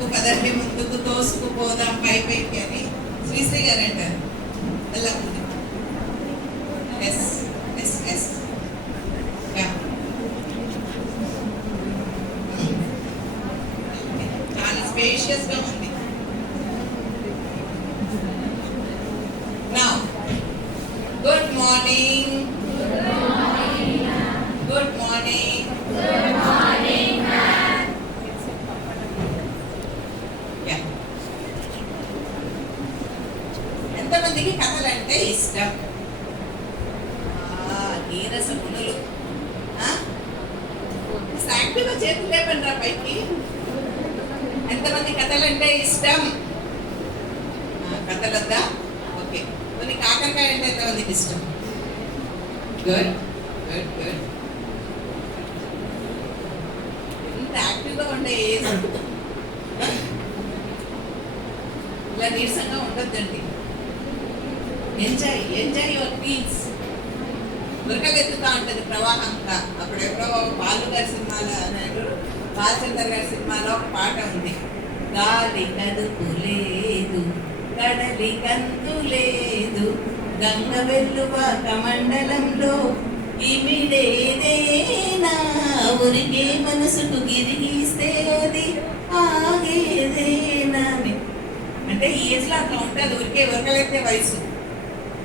ముందుకు పదండి, ముందుకు తోసుకుపోదాం పై పైకి అని శ్రీశ్రీ గారు అంటారు. వెళ్ళకుండా ఎస్ ఎస్ ఎస్ చాలా స్పేషియస్ గా ఉంది. Now, good morning. Good morning. Good morning, ma'am. Yeah. ఎంతమందికి కథలంటే ఇష్టం? నీరస గుణులు. యాక్టివ్గా చేతులు లేపండి రా పైకి. ఎంతమంది కథలంటే ఇష్టం? కథలద్దా? ఓకే. కొన్ని కాకరకాయ అంటే ఎంతమందికి ఇష్టం? Good good good. ఇంత యాక్టివ్గా ఉండే ఏజ్ ఇలా నీరసంగా ఉండొద్దండి. Enjoy enjoy your teens. దొరకగెత్తుతా ఉంటుంది ప్రవాహంగా. అప్పుడు ఎప్పుడో బాలు గారి సినిమాలో అన్నాడు, బాలచందర్ గారి సినిమాలో ఒక పాట ఉంది, గాలి కదుపు లేదు కడలి కంతు లేదు గంగ వెల్లువ కమండలంలో ఇమిడేదేనా ఉరికే మనసుకు గిరిగిస్తే అది ఆగేదేనా అంటే ఈ ఏజ్లో అట్లా ఉంటుంది. ఊరికే ఉరకలెత్తే వయసు.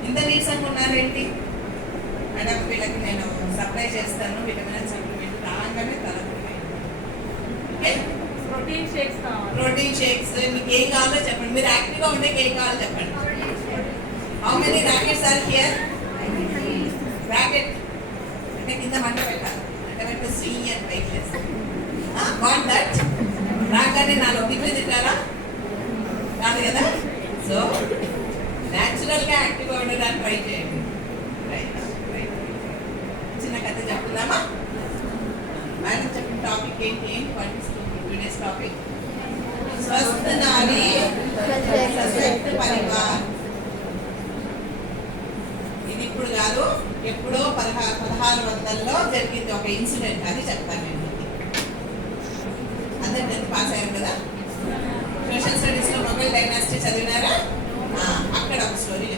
ఇంత నీరసంగా ఉన్నారేంటి మేడం? వీళ్ళకి నేను సప్లై చేస్తాను విటమిన్ సప్లిమెంట్ రాగానే ప్రోటీన్ షేక్స్ కావాలి. ప్రోటీన్ షేక్స్ మీకు ఏం కావాలో చెప్పండి. మీరు యాక్టివ్గా ఉండే ఏం కావాలో చెప్పండి. How many rockets are here? Rocket అంటే కింద మంట పెట్టాలి. మంట పెట్టి సీనియర్ వెయిట్ చేస్తాను. What that? రాగానే నాలుగు తిప్పి తిట్టారా? కాదు కదా. సో న్యాచురల్గా యాక్టివ్గా ఉండడానికి ట్రై చేయండి. చిన్న కథ చెప్తున్నామా? మేడం చెప్పిన టాపిక్ ఏంటి? టుడేస్ టాపిక్ స్వస్థ నారీ సశక్త పరివార్. ఇది ఇప్పుడు కాదు, ఎప్పుడో 1600లో జరిగింది ఒక ఇన్సిడెంట్. అది చెప్తాను నేను. అందరు 10th పాస్ అయ్యారు కదా. సోషల్ స్టడీస్లో మొఘల్ డైనాసిటీ చదివినారా? అక్కడ ఒక స్టోరీ.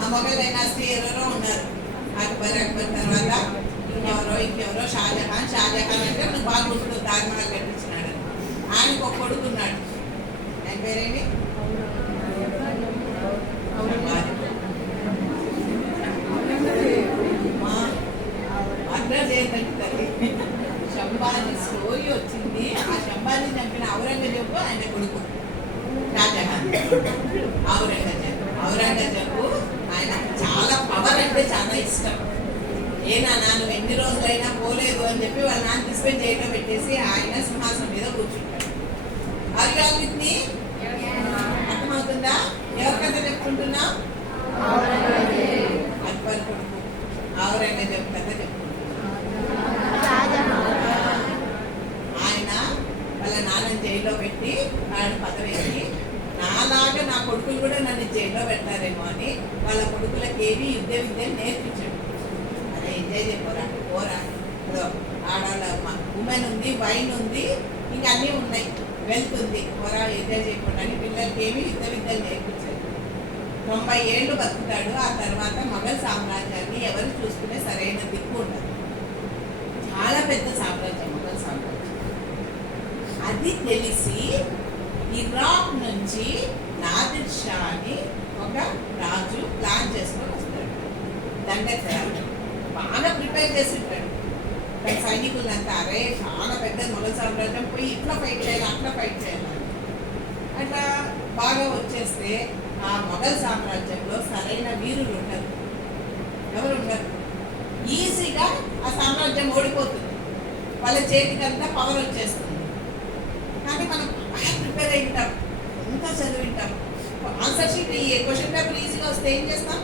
ఆ మొఘల్ డైనాసిటీ ఎవరో ఉన్నారు. అక్బర్ తర్వాత ఇంకెవరో షాజహాన్ అంటే నువ్వు బాగా గుర్తు తాజ్మహల్ కట్టించినాడు. ఆయనకు ఒక కొడుకున్నాడు. ఆయన పేరేంటి? అర్థం చేయదండి. శంభాజీ స్టోరీ వచ్చింది. ఆ శంభాజీ చంపిన ఔరంగజేబు ఆయన కొడుకు షాజహాన్. ఔరంగజేబు ఆయన చాలా పవర్ అంటే చాలా ఇష్టం. నువ్వు ఎన్ని రోజులైనా పోలేదు అని చెప్పి వాళ్ళ నాన్న తీసుకొని జైల్లో పెట్టేసి ఆయన సింహాసనం మీద కూర్చుంటాడు. అర్గాల్ని అర్థమవుతుందా? ఎవరికైనా చెప్పుకుంటున్నా? అక్బర్ కొడుకు ఔరంగజేబు కథ చెప్పుకుంటున్నా. ఆయన వాళ్ళ నాన్న జైల్లో పెట్టి ఆయన పదవేసి, నాలాగా నా కొడుకులు కూడా నన్ను జైల్లో పెట్టారేమో అని వాళ్ళ కొడుకులకి ఏవి యుద్ధ విద్యను నేర్పించాడు. అదే ఎంజాయ్ చేయపోరా పోరా. ఆడవాళ్ళ ఉమెన్ ఉంది, వైన్ ఉంది, ఇంకా అన్నీ ఉన్నాయి, వెల్త్ ఉంది, పోరా ఎంజాయ్ చేయకపోవడానికి పిల్లలకి ఏమి యుద్ధ విద్యలు నేర్పించారు. 90 ఏళ్ళు బతుకుతాడు. ఆ తర్వాత మొఘల్ సామ్రాజ్యాన్ని ఎవరు చూసుకునే సరైన దిక్కు ఉండదు. చాలా పెద్ద సామ్రాజ్యం మొఘల్ సామ్రాజ్యం. అది తెలిసి ఇరాక్ నుంచి నాదిర్ షా అని ఒక రాజు ప్లాన్ చేసుకొని వస్తాడు. దండెత్తాడు. బాగా ప్రిపేర్ చేసి ఉంటాడు సైనికులంతా. అరే చాలా పెద్ద మొఘల్ సామ్రాజ్యం, పోయి ఇట్లా ఫైట్ చేయాలి, అట్లా ఫైట్ చేయాలి. అట్లా బాగా వచ్చేస్తే ఆ మొఘల్ సామ్రాజ్యంలో సరైన వీరులు ఉండరు. ఎవరు ఉండరు. ఈజీగా ఆ సామ్రాజ్యం ఓడిపోతుంది. వాళ్ళ చేతికంతా పవర్ వచ్చేస్తుంది. కానీ మనం బాగా ప్రిపేర్ అయి ఉంటాం, ఎంత చదివింటాం. ఆన్సర్ షీట్ ఈ క్వశ్చన్ పేపర్ ఈజీగా వస్తే ఏం చేస్తాం?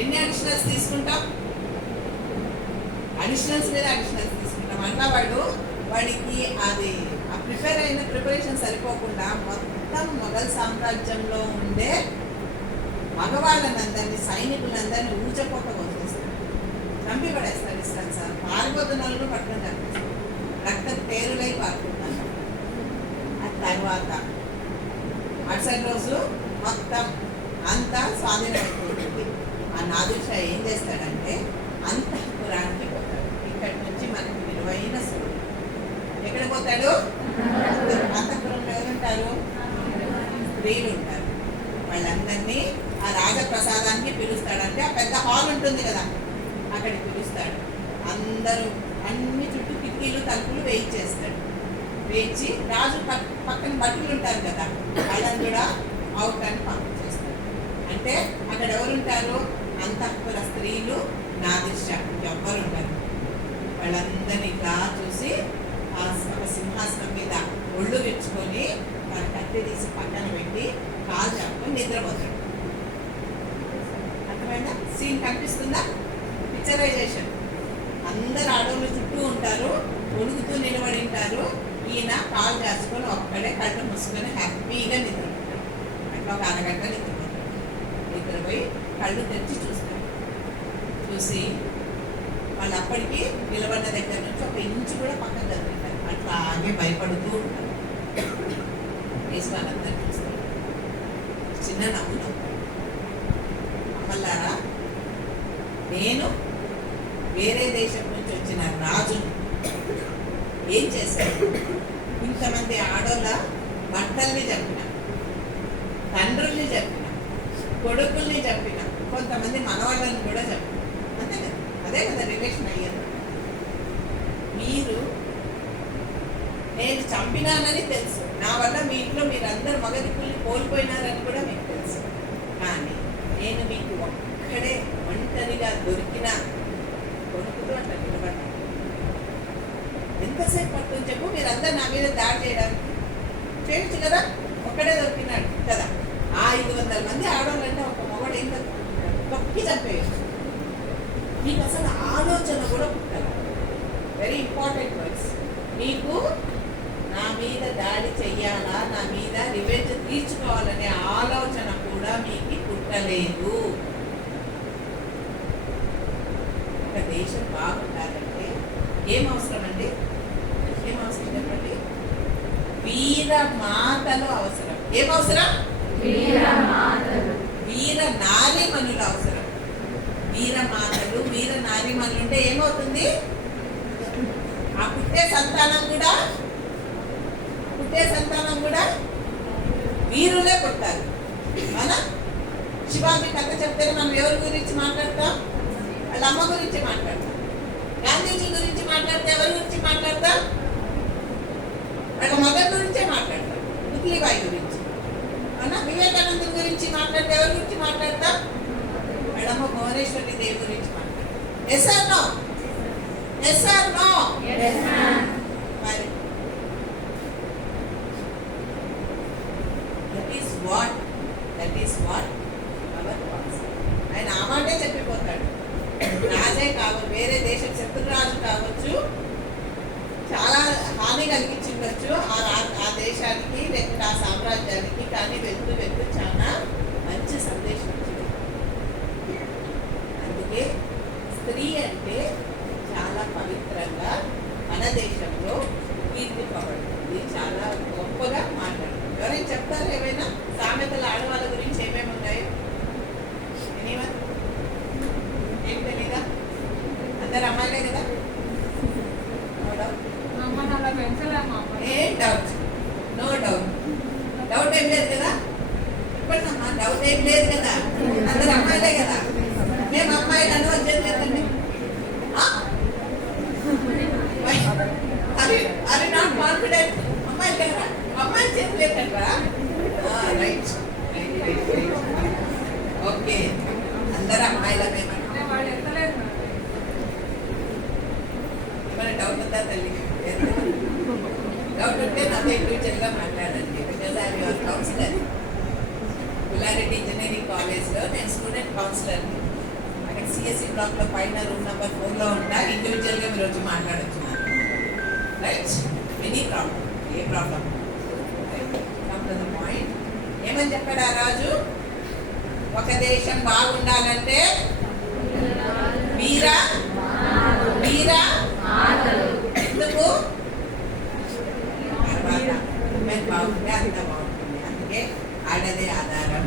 ఎన్ని అడిషనల్స్ తీసుకుంటాం? అడిషనల్స్ మీద అడిషనల్స్ తీసుకుంటాం. అట్లా వాడికి అది ఆ ప్రిపరేషన్ సరిపోకుండా మొత్తం మొఘల్ సామ్రాజ్యంలో ఉండే మగవాళ్ళనందరినీ, సైనికులందరినీ ఊచపోత వచ్చేస్తారు, చంపి పడేస్తారు. ఇస్తాను సార్ పారిపోతున్న వాళ్ళు పట్టుకొని చంపేస్తారు. రక్తం తేరులై పారుతుందంట. ఆ తర్వాత మరుసటి రోజు మొత్తం అంతా స్వాధీనమైపోతుంది. ఆ నాదుషా ఏం చేస్తాడంటే అంతఃపురానికి పోతాడు. ఇక్కడి నుంచి మనకి విలువైన సూర్యుడు ఎక్కడ పోతాడు? అంతఃపురంలో ఎవరుంటారు? స్త్రీలు ఉంటారు. వాళ్ళందరినీ ఆ రాజప్రసాదానికి పిలుస్తాడంటే ఆ పెద్ద హాల్ ఉంటుంది కదా, అక్కడికి పిలుస్తాడు. అందరూ అన్ని చుట్టూ కిటికీలు తలుపులు వేయించేస్తాడు. వేయించి రాజు పక్కన భటులు ఉంటారు కదా, వాళ్ళని కూడా అవుట్ అని పంపించేస్తాడు. అంటే అక్కడ ఎవరుంటారు? అంతఃపుర స్త్రీలు, నాదిష ఎవ్వరుంటారు. వాళ్ళందరినీ ఇట్లా చూసి ఆ ఒక సింహాసనం మీద ఒళ్ళు విచ్చుకొని వాళ్ళ కత్తి తీసి పక్కన పెట్టి కాలు చాపుకొని నిద్రపోతాడు. అర్థమైందా? సీన్ కనిపిస్తుందా? పిక్చరైజేషన్. అందరు ఆడవాళ్ళు చుట్టూ ఉంటారు, ఉడుకుతూ నిలబడి ఉంటారు. ఈయన కాలు చాచుకొని ఒక్కడే కళ్ళు మూసుకొని హ్యాపీగా నిద్రపోతాడు. అట్లా ఒక అరగంట నిద్రపోతాడు. నిద్రపోయి కళ్ళు తెరిచి చూస్తాడు. చూసి వాళ్ళు అప్పటికి నిలబడిన దగ్గర నుంచి ఒక ఇంచు కూడా పక్కన కదులుతారు. అట్లాగే భయపడుతూ ఉంటారు. వేసి వాళ్ళందరూ చూస్తారు. చిన్న నవ్వు నవ్వుతాడు. అమ్మలారా, నేను వేరే దేశం నుంచి వచ్చిన రాజును ఏం చేశాను? ఇంతమంది ఆడోళ్ళ భర్తల్ని చంపిన, తండ్రుల్ని చంపిన, కొడుకుల్ని చంపిన, కొంతమంది మనవాళ్ళని కూడా చంపిన. అంతే కదా, అదే కదా రిలేషన్ అయ్యేది. మీరు నేను చంపినానని తెలుసు, నా వల్ల మీ ఇంట్లో మీరందరూ మగదిక్కుల్ని కోల్పోయినారని కూడా మీకు తెలుసు. కానీ నేను మీకు ఒక్కడే ఒంటరిగా దొరికిన కొడుకుతో అట్లా నిలబడ్డాను. ఎంతసేపు పడుతుంది చెప్పు? మీరందరూ నా మీద దాడి చేయడానికి చేయొచ్చు కదా, ఒక్కడే దొరికినాడు కదా. 500 మంది ఆడవాళ్ళంటే ఒక మొగడు ఏం దొరుకుతున్నాడు? తొక్కి చంపేయచ్చు. మీకు అసలు ఆలోచన కూడా పుట్టాలి. Very important words. మీకు నా మీద దాడి చెయ్యాలా, నా మీద రివెంజ్ తీర్చుకోవాలనే ఆలోచన కూడా మీకు పుట్టలేదు. ఒక దేశం బాగుండాలంటే ఏం అవసరం అండి? ఏం అవసరం చెప్పండి? వీర మాతలు అవసరం. ఏం అవసరం? వీర నారీమణులు అవసరం. వీర మాతలు, వీర నారీమణులు ఉంటే ఏమవుతుంది? ఆ పుట్టే సంతానం కూడా వీరులే పుట్టారు. మన శివాజీ కథ చెప్తే మనం ఎవరి గురించి మాట్లాడతాం? వాళ్ళ అమ్మ గురించి మాట్లాడతాం. గాంధీజీ గురించి మాట్లాడితే ఎవరి గురించి మాట్లాడతాం? వాళ్ళ మదర్ గురించే మాట్లాడతాం. పుత్లీబాయి గురించి. అవునా? వివేకానందుని గురించి మాట్లాడితే ఎవరి గురించి మాట్లాడతాం? వాళ్ళమ్మ భువనేశ్వరి దేవి గురించి మాట్లాడతాం. Yes or no? Yes or no? మరి that is what our concept. ఆయన ఆ మాటే చెప్పిపోతాడు. రాజే కావచ్చు, వేరే దేశం శత్రురాజు కావచ్చు, చాలా హాని కలిగించుండొచ్చు ఆ దేశానికి లేకపోతే ఆ సామ్రాజ్యానికి. కానీ వెళ్తూ చాలా మంచి సందేశం వచ్చింది. అందుకే స్త్రీ అంటే చాలా పవిత్రంగా మన దేశంలో కీర్తింపబడుతుంది. చాలా గొప్పగా మాట్లాడుతుంది. ఎవరైనా చెప్తారు ఏమైనా సామెతలు ఆడవాళ్ళ గురించి ఏమేమి ఉన్నాయో? ఏం తెలీదా? అందరు అమ్మాయిలే కదా? ఏం డౌట్? No doubt. డౌట్ ఏం లేదు కదా? చెప్పండి అమ్మా, డౌట్ ఏం లేదు కదా? అందరు అమ్మాయిలే కదా? మేము అమ్మాయిలను వచ్చేది లేదండి. అది నాట్ కాన్ఫిడెంట్. అమ్మాయిలు కదా? అమ్మాయిలు చేయలేదంటరా? రైట్. ఓకే, అందరు అమ్మాయిలమే. మరి డౌట్ ఉందా తల్లి? డౌట్ ఉంటే నాతో ఇండివిజువల్గా మాట్లాడండి. Because I your counsellor. Pullareddy engineering కాలేజ్లో నేను స్టూడెంట్ కౌన్సిలర్ని. అక్కడ సిఎస్సి బ్లాక్లో పైన రూమ్ నెంబర్ 4లో ఉంటా. ఇండివిజువల్గా మీరు వచ్చి మాట్లాడచ్చు. Right? Any problem, A problem come to the point. ఏమని చెప్పాడు ఆ రాజు? ఒక దేశం బాగుండాలంటే వీర వీర ఎందుకు? బాగుంటే అంత బాగుంటుంది. అందుకే ఆడదే ఆధారం.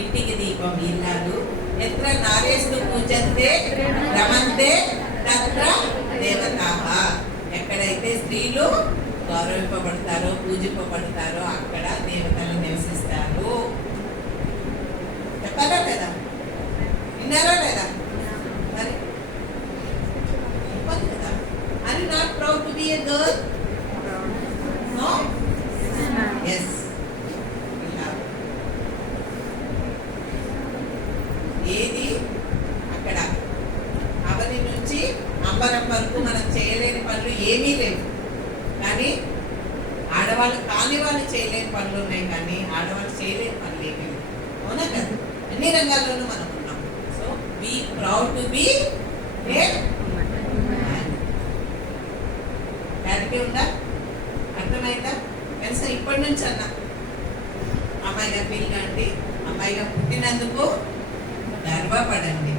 ఇంటికి దీపం ఇల్లాలు, ఎత్ర నారేస్తు పూజంతే రమంతే తత్ర దేవతాః. ఎక్కడైతే స్త్రీలు గౌరవింపబడతారో పూజింపబడతారో అక్కడ దేవతలు నివసిస్తారు. చెప్పారా లేదా? విన్నారా లేదా? మరి చెప్పాలి కదా. Are you not proud to be a girl? No? Yes. We have. ఏది అక్కడ అవని నుంచి అంబరం వరకు మనం చేయలేని పనులు ఏమీ లేవు. కానీ ఆడవాళ్ళు కాని వాళ్ళు చేయలేని పనులు ఉన్నాయి, కానీ ఆడవాళ్ళు చేయలేని పనులు ఏమీ లేవు. అవునా కదా? అన్ని రంగాల్లోనూ మనం ఉన్నాం. So be proud to be a clarity ఉందా? అర్థమైందా? కనీసం ఇప్పటి నుంచి అన్నా అమ్మాయిగా ఫీల్ కాండి, అమ్మాయిగా పుట్టినందుకు గర్వపడండి.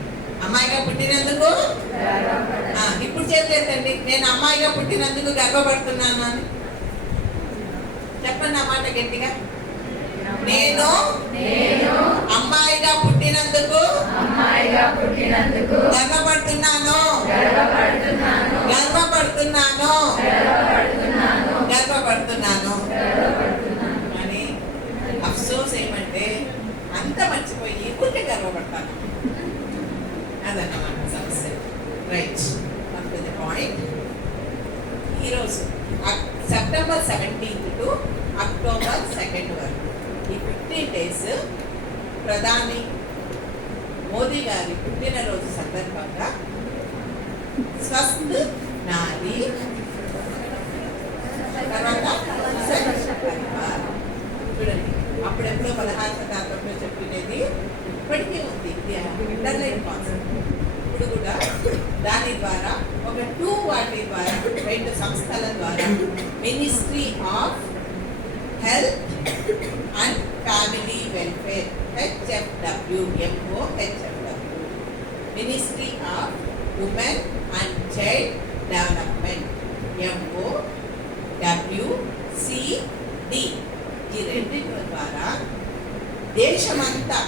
అమ్మాయిగా పుట్టినందుకు ఇప్పుడు చేతులేదండి, నేను అమ్మాయిగా పుట్టినందుకు గర్వపడుతున్నాను అని చెప్పండి. ఆ మాట గట్టిగా. నేను అమ్మాయిగా పుట్టినందుకు గర్వపడుతున్నాను అని. అఫ్సోస్ ఏమంటే అంత మర్చిపోయి ఊరికే గర్వపడతాను. అదన్నమాట సమస్య. Right, up to the point. ఈరోజు September 17th to October 2nd వరకు ఈ 15 days ప్రధాని మోదీ గారి పుట్టినరోజు సందర్భంగా స్వస్థ్ నారీ, తర్వాత చూడండి, అప్పుడెప్పుడో 16వ శతాబ్దంలో చెప్పినది ఇప్పటికీ ఉంది. Underline concept. ఇప్పుడు కూడా దాని ద్వారా ఒక 2 వాటి ద్వారా 2 సంస్థల ద్వారా ministry of health and family welfare HFW, ministry of women and child development MOWCD, ఈ రెండింటి ద్వారా దేశమంతా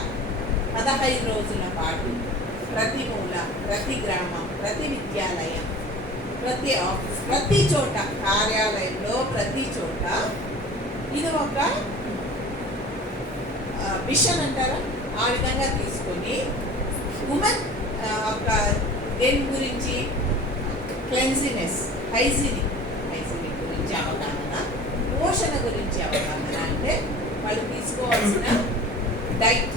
15 రోజుల పాటు ప్రతి మూల, ప్రతి గ్రామం, ప్రతి విద్యాలయం, ప్రతి ఆఫీస్, ప్రతి చోట, కార్యాలయంలో ప్రతి చోట ఇది ఒక మిషన్ అంటారా, ఆ విధంగా తీసుకొని ఉమెన్ ఒక దేని గురించి క్లెన్సినెస్, హైజీనిక్ గురించి అవగాహన, పోషణ గురించి అవగాహన. అంటే వాళ్ళు తీసుకోవాల్సిన డైట్,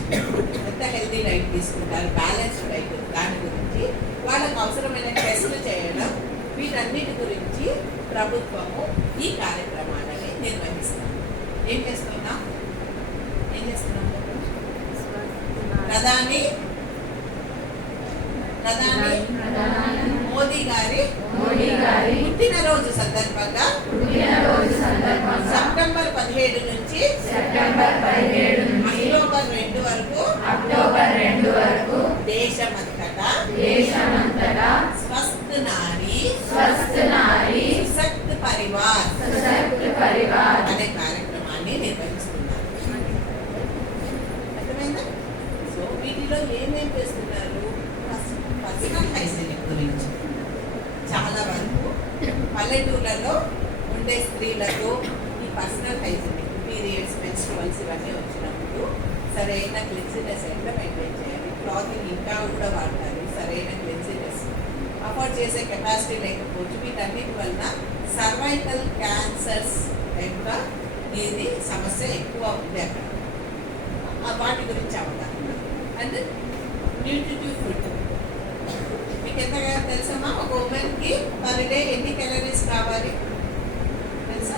ఎంత హెల్తీ డైట్ తీసుకుంటారు, బ్యాలెన్స్డ్ డైట్, దాని గురించి వాళ్ళకు అవసరమైన టెస్టులు చేయడం, వీటన్నిటి గురించి ప్రభుత్వము ఈ కార్యక్రమాలని నిర్వహిస్తాం. ఏం చేస్తున్నాం? ప్రధాని మోదీ గారి పుట్టినరోజు సందర్భంగా సెప్టెంబర్ 17 నుంచి అక్టోబర్ 2 వరకు దేశమంతటా స్వస్థ్ నారీ సశక్త్ పరివార్ అనే కార్యక్రమాన్ని నిర్వహిస్తున్నారు. అర్థమైందా? సో వీటిలో ఏమేం చేస్తున్నారు? పర్సనల్ హైజీనిక్ గురించి చాలా వరకు పల్లెటూర్లలో ఉండే స్త్రీలకు ఈ పర్సనల్ హైజీనిక్, పీరియడ్స్, మెన్స్ట్రువల్స్ ఇవన్నీ వచ్చినప్పుడు సరైన క్లెన్సినెస్ ఎట్లా మెయింటైన్ చేయాలి, క్లాతింగ్ ఇంకా కూడా వాడాలి, సరైన క్లెన్సినెస్ అఫోర్డ్ చేసే కెపాసిటీ లేకపోవచ్చు. వీటన్నిటి వలన సర్వైకల్ క్యాన్సర్స్ యొక్క ఇది సమస్య ఎక్కువ ఉంది అక్కడ. వాటి గురించి అవగాహన. అండ్ న్యూట్రిటివ్ ఫుడ్ మీకు ఎంతగా తెలుసమ్మా? ఒక ఉమెన్కి పర్ డే ఎన్ని క్యాలరీస్ కావాలి తెలుసా?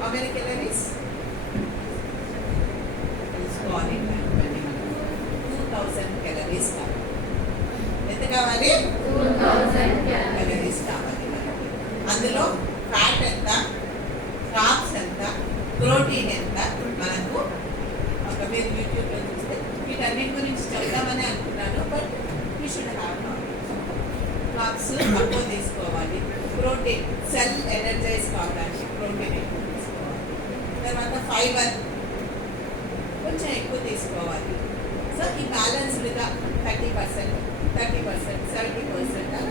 How many calories? తెలుసుకోవాలి. 2000 క్యాలరీస్ కావాలి. ఎంత కావాలి? 2000 క్యాలరీస్ కావాలి. అందులో ఫ్యాట్ ఎంత, కార్బ్స్ ఎంత, ప్రోటీన్ ఎంత మనకు ఒక మీరు యూట్యూబ్లో చూస్తే వీటన్నిటి గురించి చెప్తామని అనుకున్నాను. But you should have knowledge. Carbs తక్కువ తీసుకోవాలి, ప్రోటీన్ సెల్ ఎనర్జైజ్ కావడానికి ప్రోటీన్ ఎక్కువ తీసుకోవాలి, ఫైబర్ కొంచెం ఎక్కువ తీసుకోవాలి. సో ఈ బ్యాలెన్స్డ్గా 30%, 70%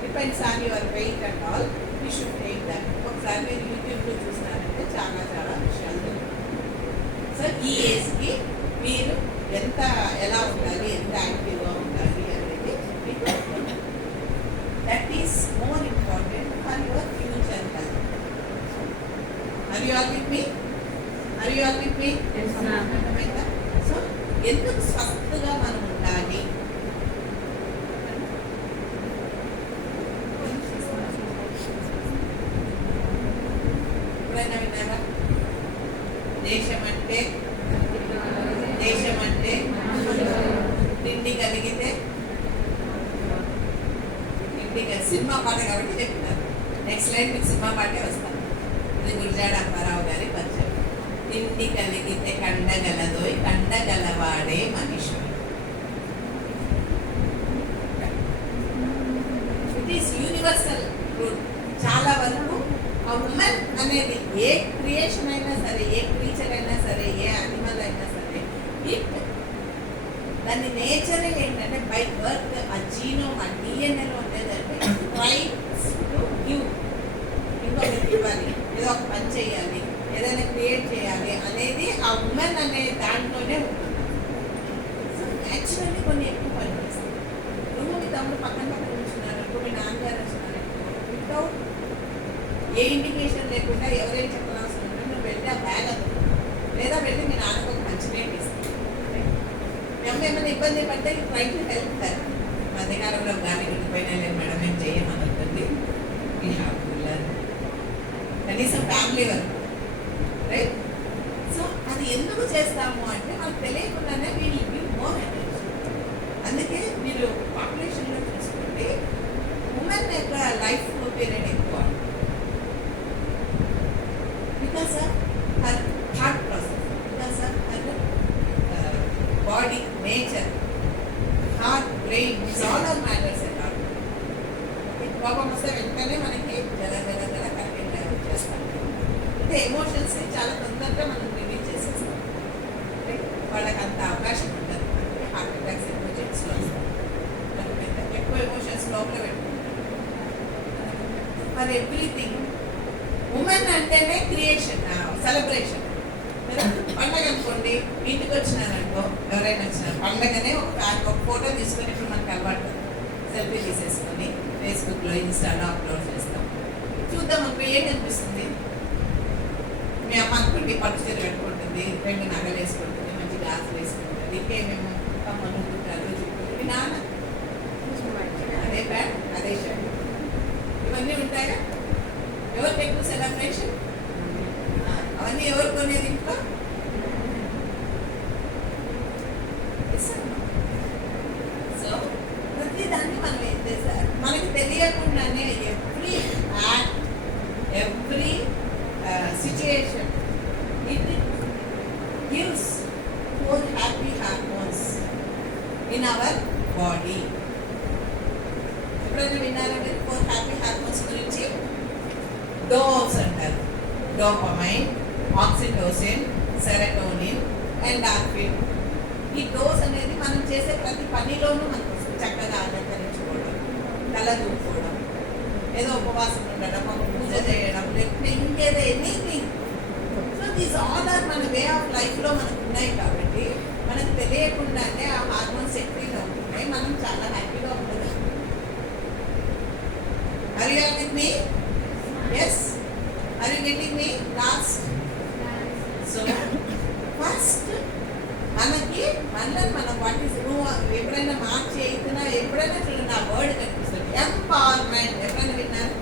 depends on your weight and all you should take that. ఒకసారి మీరు యూట్యూబ్లో చూసినారంటే చాలా చాలా విషయాలు దొరుకుతాయి. సో ఈ ఏజ్కి మీరు ఎలా ఉండాలి, ఎంత యాక్టివ్గా ఉండాలి అనేది మీకు that is more important for your future health. Are you all with me? Are you all with me? అర్థమైందా? సో ఎందుకు స్వస్థగా మనం ఉండాలి? ఎప్పుడైనా విన్నారా? దేశం అంటే తిండి కలిగితే సినిమా పాట కాబట్టి చెప్తున్నారు. నెక్స్ట్ లైన్ మీకు సినిమా పాటే వస్తాను. ఇది గురజాడ అప్పారావు గారి పరిచయం. తిండి కలిగితే కండగలదోయ్ కండగలవాడే మనిషి. It is universal truth. చాలా వరకు ఆ ఉమెన్ అనేది ఏ క్రియేషన్ అయినా సరే, ఏ క్రీచర్ అయినా సరే, ఏ యానిమల్ అయినా సరే, ఇట్ దాని నేచర్ ఏంటంటే బై బర్త్ ఆ జీనోమ్, ఆ డిఎన్ఏలో ఉండేదంటే ట్రైస్ టు గివ్, ఇంకొకటి ఇవ్వాలి, ఏదో ఒక పని చేయాలి, ఏదైనా క్రియేట్ చేయాలి అనేది ఆ ఉమెన్ అనే దాంట్లోనే ఉంటుంది. సో యాక్చువల్లీ కొన్ని ఎక్కువ పని చేస్తాయి. నువ్వు మీ తమ్ముడు పక్కన కూర్చున్నారు, ఇప్పుడు మీ నాన్నగారు వచ్చినారు, వితౌట్ ఏ ఇండికేషన్ లేకుండా ఎవరైనా చెప్పనవసరం ఉంటే నువ్వు వెళ్ళి ఆ బ్యాగ్ అందుకు, లేదా వెళ్ళి మీ నాన్నకు ఒక మంచి నేమ్ ఇస్తాను. ఏమైనా ఇబ్బంది పడితే ట్రై టు హెల్ప్ దట్. మధ్యకాలంలో గాలి గుడిపోయినా లేదు మేడం, ఏం చేయమనుకుంది. కనీసం ఫ్యామిలీ వరకు రైట్. సో అది ఎందుకు చేస్తాము అంటే మనకు తెలియకుండానే వీళ్ళు గివ్ మోర్ అటెన్షన్. అందుకే మీరు పాపులేషన్లో చూసుకోండి, ఉమెన్ యొక్క లైఫ్ పీరియడ్ ఎక్కువ. Because of her thought process, because of her body nature, heart, brain, it's all are matters and all. కోపం వస్తే వెంటనే మనకి జల కరెక్ట్ చేస్తాం. అంటే ఎమోషన్స్ చాలా తొందరగా మనం రిలీజ్ చేసేస్తాం. వాళ్ళకి అంత అవకాశం ఉంటుంది. హార్ట్ అటాక్స్ ఎక్కువ జెట్స్లో వస్తాం. ఎక్కువ ఎమోషన్స్ లోపల పెట్టుకుంటాం. ఫర్ ఎవ్రీథింగ్ ఉమెన్ అంటేనే క్రియేషన్, సెలబ్రేషన్. పండగ అనుకోండి, ఇంటికి వచ్చినారనుకో, ఎవరైనా వచ్చినారు, పండగనే ఒక ఫోటో తీసుకొని ఇప్పుడు మనకు అలవాటు సెల్ఫీ తీసేసుకొని ఫేస్బుక్లో, ఇన్స్టాలో అప్లోడ్ చేస్తాం. చూద్దాం అనుకో ఏం అనిపిస్తుంది? మీ అమ్మ అనుకోండి పట్టు చీర పెట్టుకుంటుంది, 2 నగలు వేసుకుంటుంది, మంచి గ్లాసులు వేసుకుంటుంది, ఇంకేమేమో కమ్మలు గుట్టాలు చుట్టూ. మీ నాన్న అదే ప్యాంట్, అదే షర్ట్, ఇవన్నీ ఉంటాయా? ఎవరికి ఎక్కువ సెలబ్రేషన్? అవన్నీ ఎవరు కొనేది ఇంట్లో? సో ప్రతిదాన్ని మనం ఏం చేస్తారు, మనకి తెలియకుండానే every act, every situation it gives 4 happy hormones in our body. ఎప్పుడైనా విన్నారా మీరు 4 హ్యాపీ హార్మోన్స్ గురించి? డోస్ అంటారు. Dopamine, oxytocin, serotonin endorphin. ఈ డోస్ అనేది మనం చేసే ప్రతి పనిలోనూ మనకు వస్తుంది. చక్కగా అలంకరించుకోవడం, తల దూకోవడం, ఏదో ఉపవాసం ఉండడం, ఒక పూజ చేయడం, లేకపోతే ఇంకేదో anything. So these all are మన వే ఆఫ్ లైఫ్లో మనకు ఉన్నాయి కాబట్టి మనకు తెలియకుండానే ఆ హార్మోన్స్ సెక్రీట్ అవుతున్నాయి. మనం చాలా హ్యాపీగా ఉండదు. Are you with me? Yes. Are you getting me? Last. So, first, మనకి మనం వాట్ ఈస్, నువ్వు ఎప్పుడైనా మార్చి అవుతున్నా, ఎప్పుడైనా చూడండి ఆ వర్డ్ కనిపిస్తుంది, ఎంపవర్మెంట్. ఎప్పుడైనా విన్నారు?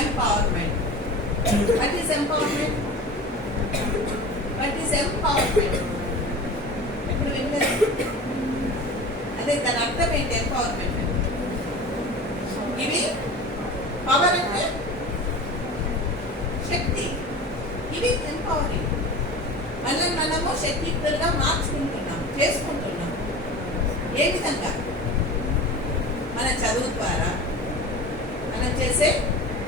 Empowerment. What is empowerment? What is empowerment? ఎప్పుడు వినలేదు? అదే దాని అర్థం ఏంటి? ఎంపవర్మెంట్ ఇవి పవర్ అంటే శక్తి. ఇవి ఎంపవరింగ్. మనము శక్తిగా మార్చుకుంటున్నాం, చేసుకుంటున్నాం. ఏ విధంగా? మన చదువు ద్వారా, మనం చేసే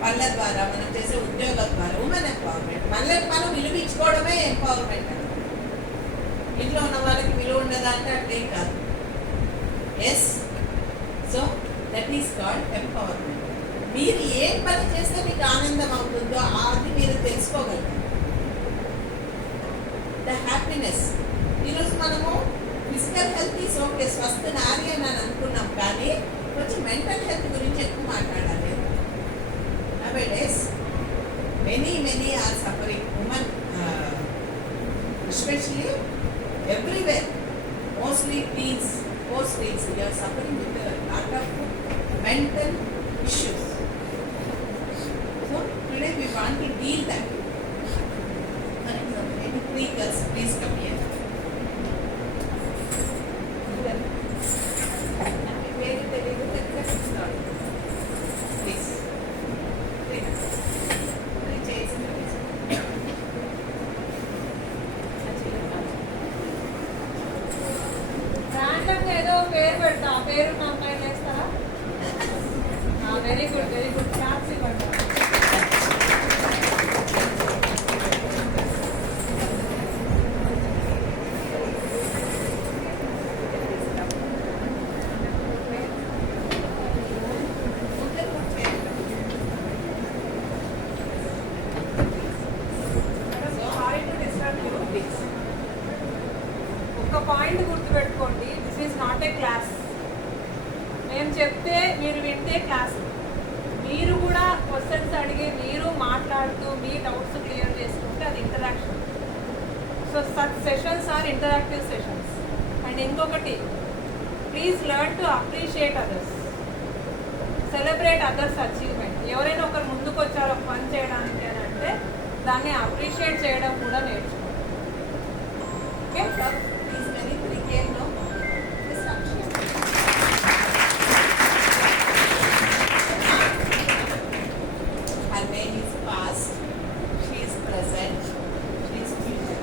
పనుల ద్వారా, మనం చేసే ఉద్యోగాల ద్వారా ఉమెన్ ఎంపవర్మెంట్. మనల్ని మనం విలువించుకోవడమే ఎంపవర్మెంట్. ఇంట్లో ఉన్న వాళ్ళకి విలువ ఉండదా అంటే అట్లేం కాదు. Yes, so that is called empowerment. మీరు ఏం పని చేస్తే మీకు ఆనందం అవుతుందో అది మీరు తెలుసుకోగలరు. The happiness. ఈరోజు మనము ఫిజికల్ హెల్త్ ఈస్ ఓకే, స్వస్థ నారి అని అనుకున్నాం, కానీ కొంచెం మెంటల్ హెల్త్ గురించి ఎక్కువ మాట్లాడాలి. Nowadays, many are suffering. Women, especially everywhere, mostly teens, post-teens, they are suffering with a lot of mental issues. So today we want to deal that. For example, maybe 3 girls, please come here. Please. Random ఏదో పేరు పెడతా, ఆ పేరు నా అమ్మాయిలు వేస్తారా? Very good, very good. Claps ఇవ్వండి. Sorry to disturb you. ఒక పాయింట్ గుర్తుపెట్టుకోండి, this is not a class. మేము చెప్తే మీరు వింటే క్లాస్. మీరు కూడా క్వశ్చన్స్ అడిగి మీరు మాట్లాడుతూ మీ డౌట్స్ క్లియర్ చేసుకుంటే అది interaction. So such sessions are interactive sessions. And ఇంకొకటి, please learn to appreciate others, celebrate others achievement. ఎవరైనా ఒకరు ముందుకు వచ్చారు ఒక పని చేయడానికి అని అంటే దాన్ని అప్రిషియేట్ చేయడం కూడా నేర్చుకోండి. Okay, These many 3 came, no? Disruption. Her name is past, she is present, she is future.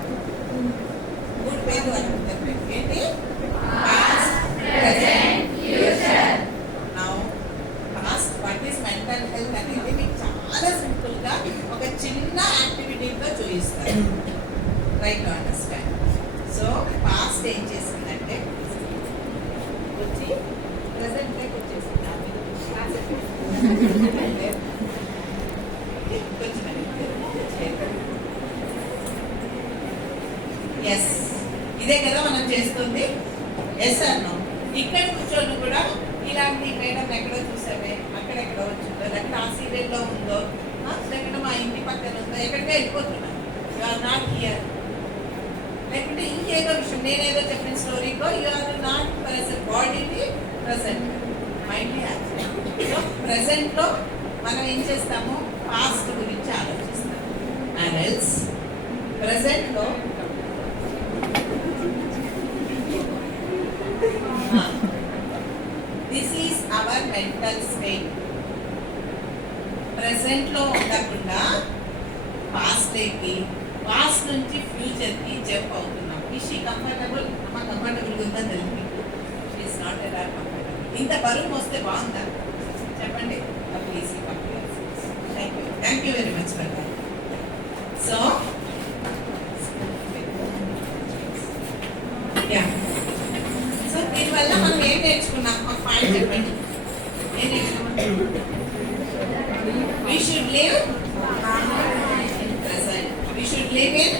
Good పేరు అంటారు. ఏంటి? Past, present, future. Now, past, what is mental health అనేది మీకు చాలా సింపుల్ గా ఒక చిన్న యాక్టివిటీతో చూపిస్తారు. Try to understand. So past ఏం చేసిందంటే వచ్చి ప్రజెంట్లోకి వచ్చేసింది. ఎస్, ఇదే కదా మనం చేస్తుంది. ఎస్ అన్నో ఇక్కడ కూర్చొని కూడా ఇలాంటి మేడం ఎక్కడో చూసామే, అక్కడెక్కడో వచ్చిందో, లేకపోతే ఆ సీరియల్లో ఉందో, లేకపోతే మా ఇంటి పక్కన ఉందో, ఎక్కడికి వెళ్ళిపోతున్నాం. You are not here. లేకుంటే ఇంకేదో విషయం, నేనేదో చెప్పిన స్టోరీకో యు ఆర్ నాట్ ప్రెసెంట్. బాడీని ప్రెసెంట్, మైండ్ని యాక్సెంట్. సో ప్రెసెంట్లో మనం ఏం చేస్తాము, పాస్ట్ గురించి ఆలోచిస్తాము. అండ్ ఎల్స్ ప్రెసెంట్లో this is our mental state. ప్రెసెంట్లో ఉండకుండా పాస్ట్కి, పాస్ట్ నుంచి ఫ్యూచర్కి జంప్ అవుతున్నాం. Is she comfortable? అమ్మ కంఫర్టబుల్గా ఉందని తెలియదు. She is not at all comfortable. ఇంత బరువు వస్తే బాగుందా చెప్పండి? Please thank you very much for that. So yeah, so దీనివల్ల మనం ఏం నేర్చుకున్నాం? ఒక పాయింట్ చెప్పండి. ఏం నేర్చుకున్నాం? We should live in present. We should live in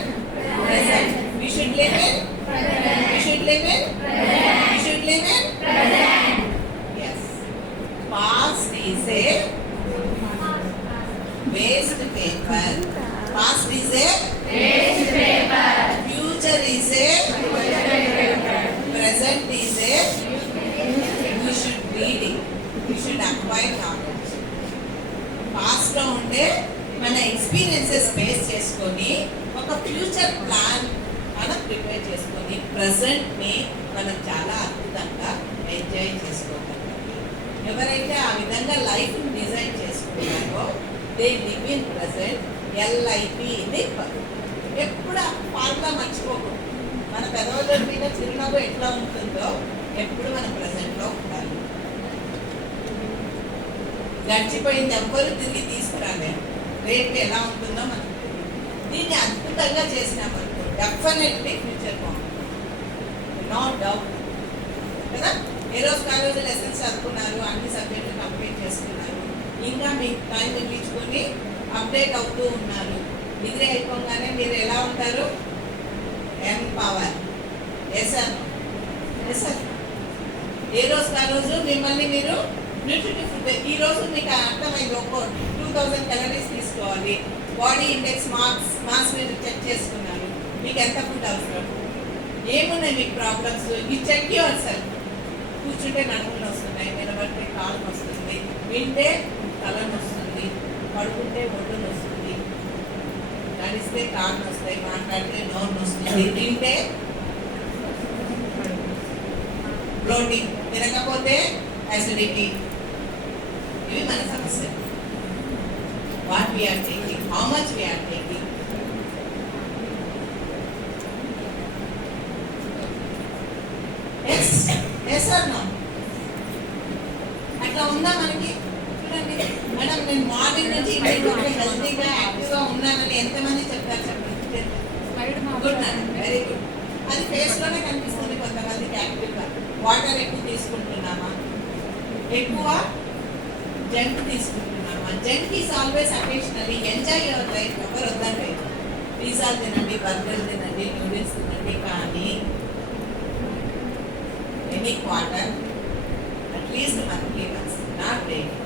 present. We should live in present. We should live in present. We should live in present. Yes. Past is a waste paper. Past is a waste paper. Future is a present is a. We should read it. We should acquire knowledge. పాస్ట్లో ఉంటే మన experiences base చేసుకొని ఒక future plan మనం prepare చేసుకొని ప్రజెంట్ని మనం చాలా అద్భుతంగా ఎంజాయ్ చేసుకోగలగాలి. ఎవరైతే ఆ విధంగా లైఫ్ని డిజైన్ చేసుకుంటారో they live in present. LIP live. ఎప్పుడు ఆ పాటలా మర్చిపోకూడదు. మన పెదవుల మీద చిరునవ్వు ఎట్లా ఉంటుందో ఎప్పుడు మన ప్రజెంట్లో ఉండాలి. గడిచిపోయింది ఎవ్వరు తిరిగి తీసుకురాలేదు. రేపు ఎలా ఉంటుందో మనకు తెలియదు. దీన్ని అద్భుతంగా చేసినామనుకో డెఫినెట్లీ ఫ్యూచర్ బాగుంటుంది, నో డౌట్ కదా. ఏ రోజు కాలేజీ లెసన్స్ చదువుకున్నారు, అన్ని సబ్జెక్టులు కంప్లీట్ చేసుకున్నారు, ఇంకా మీకు టైం ఇప్పించుకొని అప్డేట్ అవుతూ ఉన్నారు. డిగ్రీ అయిపోగానే మీరు ఎలా ఉంటారు? Empower. Yes sir, yes sir. ఏ రోజు ఆ రోజు మిమ్మల్ని మీరు న్యూట్రిటివ్ ఫుడ్, ఈ రోజు మీకు అర్థమైంది, ఒక్కో 2000 క్యాలరీస్ తీసుకోవాలి, బాడీ ఇండెక్స్ మార్క్స్ మీరు చెక్ చేసుకున్నారు, మీకు ఎంత ఫుడ్ అవసరం, ఏమున్నాయి మీకు ప్రాబ్లమ్స్, ఈ చెక్ యువర్ సెల్ఫ్. కూర్చుంటే నడుములు వస్తున్నాయి, నిలబడితే కాళ్ళు వస్తుంది, వింటే తల వస్తుంది, పడుకుంటే ఒడ్డు వస్తుంది, నడిస్తే కాళ్ళు వస్తాయి, మాట్లాడితే నోరు వస్తుంది, తింటే బ్లోటింగ్, తినకపోతే అసిడిటీ. ఇవి మన సమస్య. What we are taking, how much we are taking. Yes yes or no? అట్లా ఉందా మనకి? చూడండి మేడం, నేను మార్నింగ్ నుంచి హెల్తీగా యాక్టివ్గా ఉన్నానని ఎంతమంది చెప్తారు చెప్పండి? Good madam, very good. అది ఫేస్లోనే కనిపిస్తుంది కొంతమందికి యాక్టివ్గా. వాటర్ ఎక్కువ తీసుకుంటున్నామా, ఎక్కువ జంక్ తీసుకుంటున్నామా? Junk is always occasionally. Enjoy your life, ఎవరు వద్దంటే పిజ్జాలు తినండి, బర్గర్లు తినండి, నూడిల్స్ తినండి, కానీ any quarter at least monthly once, not daily.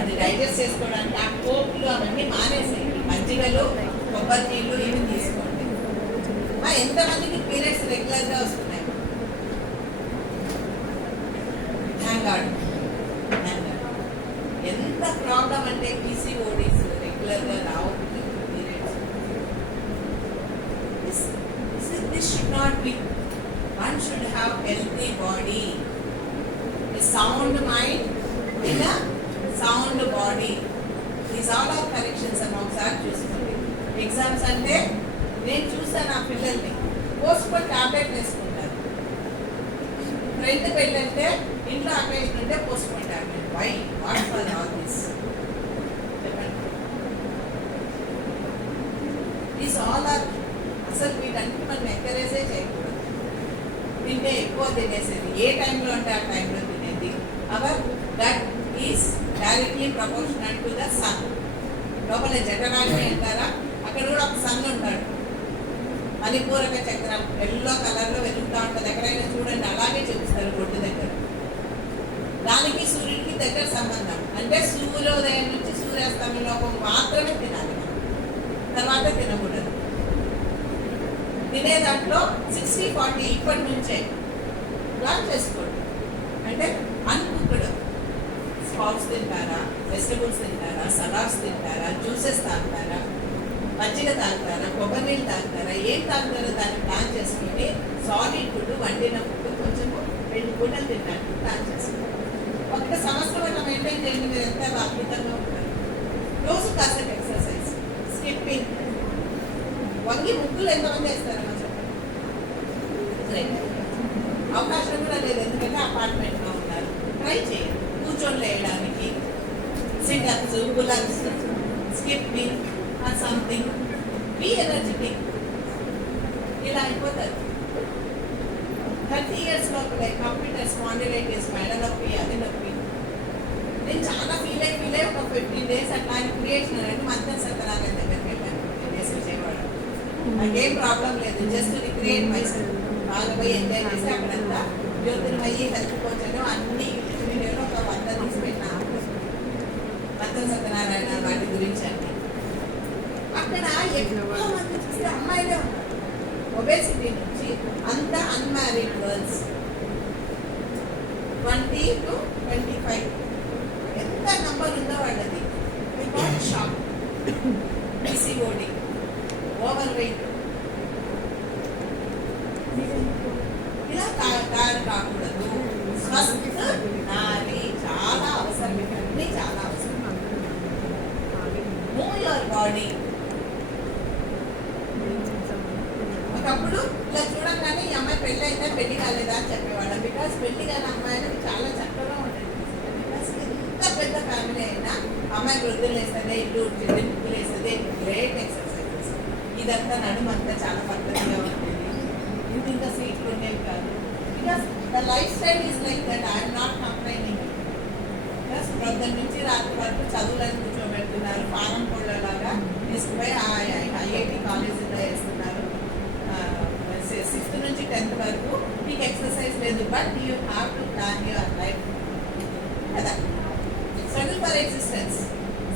అది డైజెస్ట్ చేసుకోవడానికి ఆ కోపులు అవన్నీ మానేసేయండి. మజ్జిగలు, కొబ్బరి నీళ్ళు ఇవి తీసుకోండి. ఎంతమందికి పీరియడ్స్ రెగ్యులర్గా వస్తున్నాయి? Thank god. ఎంత ప్రాబ్లం అంటే పీసీఓడీస్ రెగ్యులర్గా రావు periods. This should not be. One should have healthy body, a sound mind in a sound body. These all are corrections among our చూసుకోండి. ఎగ్జామ్స్ అంటే నేను చూసాను ఆ పిల్లల్ని పోస్ట్పోన్ టాబ్లెట్ వేసుకుంటారు. ఫ్రెండ్ పెళ్ళంటే ఇంట్లో అకేషన్ ఉంటే postpone tablet. Why? What for all this? చెప్పండి. దీస్ ఆల్ ఆర్, అసలు వీటంటే మనం ఎంకరేజే చేయకూడదు. తింటే ఎక్కువ తినేసేది, ఏ టైంలో అంటే ఆ టైంలో తినేది. Our that is directly proportional to the sun. లోపల జఠరాగ్ని అంటారా, అక్కడ కూడా ఒక సన్ ఉంటాడు. మణిపూరక చక్రం ఎల్లో కలర్లో వెలుగుతూ ఉంటుంది. ఎక్కడైనా చూడండి, అలాగే చూపిస్తారు బొడ్డు దగ్గర. దానికి సూర్యుడికి దగ్గర సంబంధం. అంటే సూర్యోదయం నుంచి సూర్యాస్తమయంలోపు మాత్రమే తినాలి, తర్వాత తినకూడదు. తినే దాంట్లో 60-40 ఇప్పటి నుంచే ప్లాన్ చేసుకోండి. అంటే అన్కుక్డ్ స్పౌట్స్ తింటారా, వెజిటబుల్స్ తింటారా, సలాడ్స్ తింటారా, జ్యూసెస్ తాగుతారా, మజ్జిగ తాగుతారా, కొబ్బరి నీళ్ళు తాగుతారా, ఏం తాగుతారో దాన్ని ప్లాన్ చేసుకుని సాలిడ్ ఫుడ్, వండిన ఫుడ్ కొంచెము 2 పూటలు తినడానికి ప్లాన్ చేసుకోండి. ఒక సంవత్సరం అట్లా మెయింటైన్ చేయండి, మీరు ఎంత అద్భుతంగా ఉంటారు. రోజు కాస్త ఎక్సర్సైజ్, స్కిప్పింగ్. వంగి ముగ్గులు ఎంతమంది వేస్తారమ్మా చెప్పండి? అవకాశం కూడా లేదు, ఎందుకంటే అపార్ట్మెంట్లో ఉన్నారు. ట్రై చేయండి కూర్చొని వేయడానికి. Situps, pullups, skipping or something. Be energetic. ఇలా అయిపోతారు. 30 years లోపలే కంప్యూటర్ స్పాండిలైటిస్, మెడ నొప్పి, అది నొప్పి. నేను చాలా ఫీల్ అయ్యి ఒక 15 days అట్లా ఆయన క్రియేషన్ అంటే మధ్య సత్యనారాయణ దగ్గరికి వెళ్ళాను. 15 days విజయవాడ. నాకేం ప్రాబ్లం లేదు, జస్ట్ రిక్రియేట్ మైసెల్ఫ్. బాగా పోయి ఎంజాయ్ చేసి అక్కడంతా జ్యోతిర్మయి, హెల్త్ కోచ్ అన్ని వీడియోలో ఒక 100 తీసి పెట్టినాను. మధ్య సత్యనారాయణ వాటి గురించి అండి. అక్కడ ఎక్కువ మంది చూస్తే అమ్మాయిలే ఉన్నారు. ఒబేసిటీ నుంచి అంతా అన్మ్యారీడ్ గర్ల్స్ 20 to 25. ఎంత నంబర్ ఉందో వాళ్ళది. షాక్. PCOD, over weight. ఇలా తయారు కాకూడదు. స్వస్థ నారీ చాలా అవసరం. ఇవన్నీ చాలా అవసరం. Move your body. ఒకప్పుడు ఇలా చూడగానే ఈ అమ్మాయి పెళ్ళి అయితే పెళ్లి కాలేదా అని చెప్పేవాళ్ళం. బికాస్ పెళ్లి కాని అమ్మాయిలు చాలా చక్కగా ఉంటుంది. ప్రొద్దున వేస్తుంది, ఇల్లు ఉడిచింది, ముగ్గులు వేస్తుంది, గ్రేట్ ఎక్సర్సైజెస్. ఇదంతా నడుమంతా చాలా పద్ధతిగా ఉంటుంది. ఇది ఇంకా స్వీట్లు ఉండేవి కాదు. Because the life style is like that. I'm not complaining. Because ప్రొద్దున నుంచి రాత్రి వరకు చదువులను కూర్చోబెడుతున్నారు, ఫారం కోళ్ళలాగా తీసుకుపోయి ఐఐటి కాలేజీలో వేస్తున్నారు. 6th నుంచి 10th వరకు మీకు ఎక్సర్సైజ్ లేదు, but you have to plan your life కదా. Struggle for existence,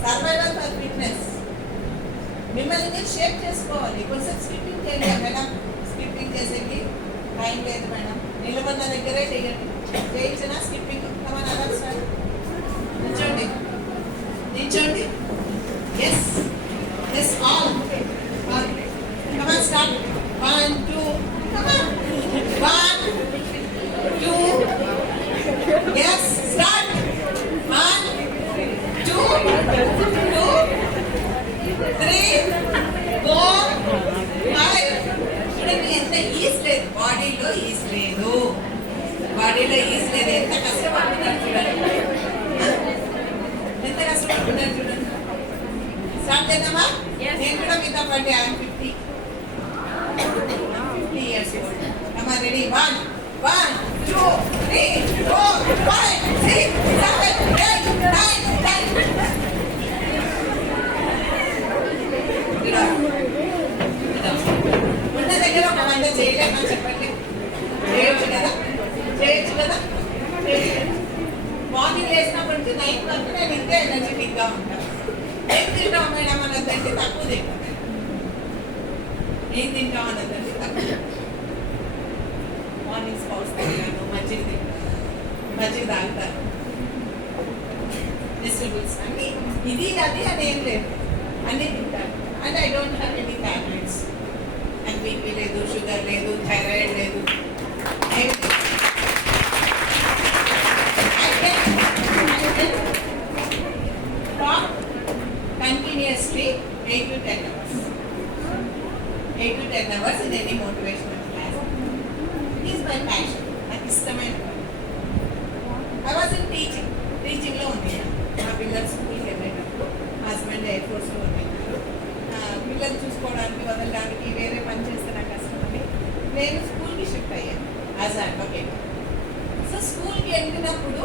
survival for fitness. మిమ్మల్ని మీరు షేప్ చేసుకోవాలి. కొంచెం స్కిప్పింగ్ చేయండి మేడం. స్కిప్పింగ్ చేసేకి టైం లేదు మేడం. నిలబడిన దగ్గరే చేయండి. చేయించిన స్కిప్పింగ్ కమన్ అలా సార్. నిల్చోండి, నిల్చోండి. Yes yes all come on start. 1 2 come on 1 2 yes start 1 2 2 3 4 5. చూడండి ఎంత ఈజ్ లేదు బాడీలో, ఈజ్ లేదు బాడీలో, ఈజ్ లేదు. ఎంత కష్టపడుతున్నారు చూడండి, ఎంత కష్టపడుతున్నారు చూడండి. స్టార్ట్ చేద్దామా? నేను కూడా మీతో పాటు I'm 50 years old. Come on, ready? 1 2 3 4 5 6 7 8 9 10. ఉన్న దగ్గర ఒక 100 చేయలేమని చెప్పండి. చేయొచ్చు కదా, చేయొచ్చు కదా. మార్నింగ్ వేసినప్పటి నుంచి నైట్ వరకు నేను ఇంతే ఎనర్జెటిక్గా ఉంటాను. ఏం తింటాం మేడం అన్నదంటే తక్కువ తింటాం. ఏం తింటాం అన్నదంటే తక్కువ. మార్నింగ్ స్పౌట్స్ తింటాను, మజ్జిగ తింటాను, మజ్జిగ తాగుతాను, వెజిటబుల్స్ అన్ని ఇది అది అని ఏం లేదు, అన్నీ తింటాను. And I don't have any tablets. నాకు బీపీ లేదు, షుగర్ లేదు, థైరాయిడ్ లేదు. Continuously 8 to 10 hours. 8 to 10 hours in any motivational class. It is my passion. నాకు ఇష్టమైన పని. I was in teaching. టీచింగ్లో ఉంది. మా పిల్లలు స్కూల్కి వెళ్ళేటప్పుడు మా హస్బెండ్ ఎయిర్ ఫోర్స్లో ఉండేవారు. పిల్లలు చూసుకోవడానికి వదలడానికి వేరే పని చేస్తే నాకు కష్టమని నేను స్కూల్కి షిఫ్ట్ అయ్యాను యాజ్ అడ్వకేట్. సో స్కూల్కి వెళ్ళినప్పుడు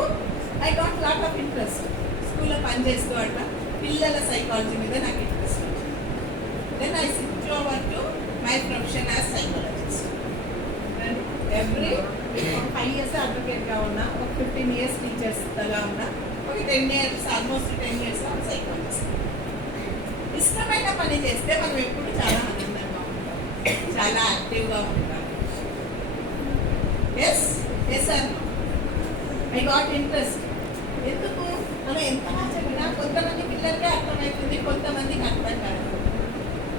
I got lot of interest. స్కూల్లో పనిచేస్తూ అట్లా పిల్లల సైకాలజీ మీద నాకు ఇంట్రెస్ట్ వచ్చింది. Then I switch over to my profession as psychologist. Every 5 years అడ్వకేట్గా ఉన్నా, ఒక 15 years టీచర్స్గా ఉన్నా, ఒక 10 years ఆల్మోస్ట్ 10 years సైకాలజిస్ట్. ఇష్టమైన పని చేస్తే మనం ఎప్పుడు చాలా ఆనందంగా ఉంటాం, చాలా యాక్టివ్గా ఉంటాం. Yes yes sir, I got interest. ఎందుకు మనం ఎంత చెప్పినా కొంతమంది పిల్లలకే అర్థమవుతుంది, కొంతమందికి అర్థం కాదు.